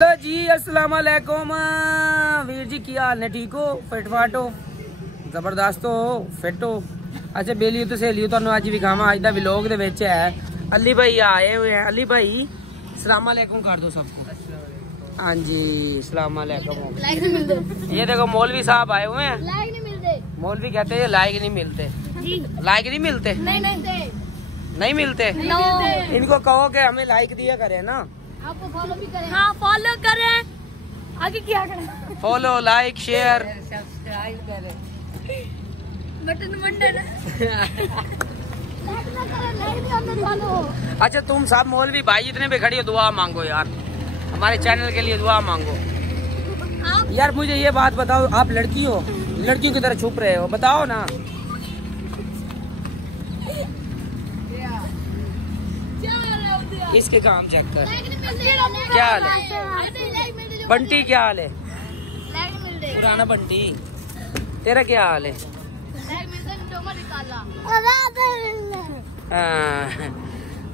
Hello जी, अस्सलाम वालेकुम वीर जी, की हाल ने? ठीक हो? फिट फाट हो? जबरदस्त हो? फिट हो? अच्छा बेली तो सहेली तुहानू अज विखावा। अज दा व्लॉग दे विच है अली भाई आए हुए हैं। अली भाई अस्सलाम वालेकुम कर दो सबको। हाँ जी, अस्सलाम वालेकुम। ये देखो मौलवी साहब आए हुए हैं। लाइक नहीं मिलते। मौलवी कहते हैं लाइक नहीं मिलते। लाइक नहीं मिलते? नहीं मिलते। इनको कहो कि हमें लाइक दिया करे ना। आपको फॉलो भी करें। हाँ फॉलो करें। आगे क्या करें? फॉलो, लाइक, शेयर, सब्सक्राइब करें। बटन मंडन। लाइक ना करें, लाइक नहीं हमने फॉलो। अच्छा तुम सब मौलवी भाई जितने भी खड़ी हो दुआ मांगो यार, हमारे चैनल के लिए दुआ मांगो। यार मुझे ये बात बताओ, आप लड़की हो, लड़कियों की तरह छुप रहे हो, बताओ ना। इसके काम चेक कर। क्या हाल है बंटी? क्या हाल है पुराना बंटी? तेरा क्या हाल है?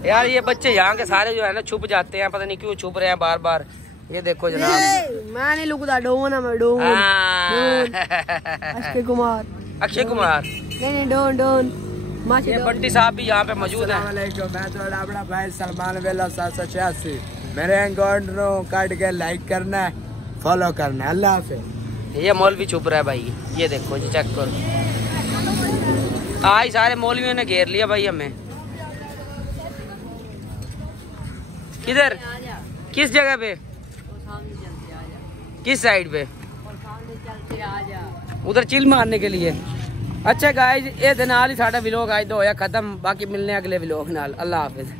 यार ये बच्चे यहाँ के सारे जो है ना छुप जाते हैं, पता नहीं क्यों छुप रहे हैं बार बार। ये देखो जनाब, मैं नहीं लुकदा, डोन है मैं, डोन। अक्षय कुमार। अक्षय कुमार नहीं, डोन। ये बंटी साहब भी यहाँ पे मौजूद है। मैं तो अपना भाई सलमान वेला 786। मेरे अकाउंट को काट के लाइक करना है, फॉलो करना है। अल्लाह हाफिज़। ये मौलवी छुप रहा है भाई, ये देखो जी, चेक करो। आज सारे मौलवियों ने घेर लिया भाई हमें। किधर? किस जगह पे? किस साइड पे? उधर चिल मारने के लिए। अच्छा गाइस, ये नाल ही साडा व्लॉग आज तो होया खत्म। बाकी मिलने अगले व्लॉग नाल। अल्लाह हाफिज़।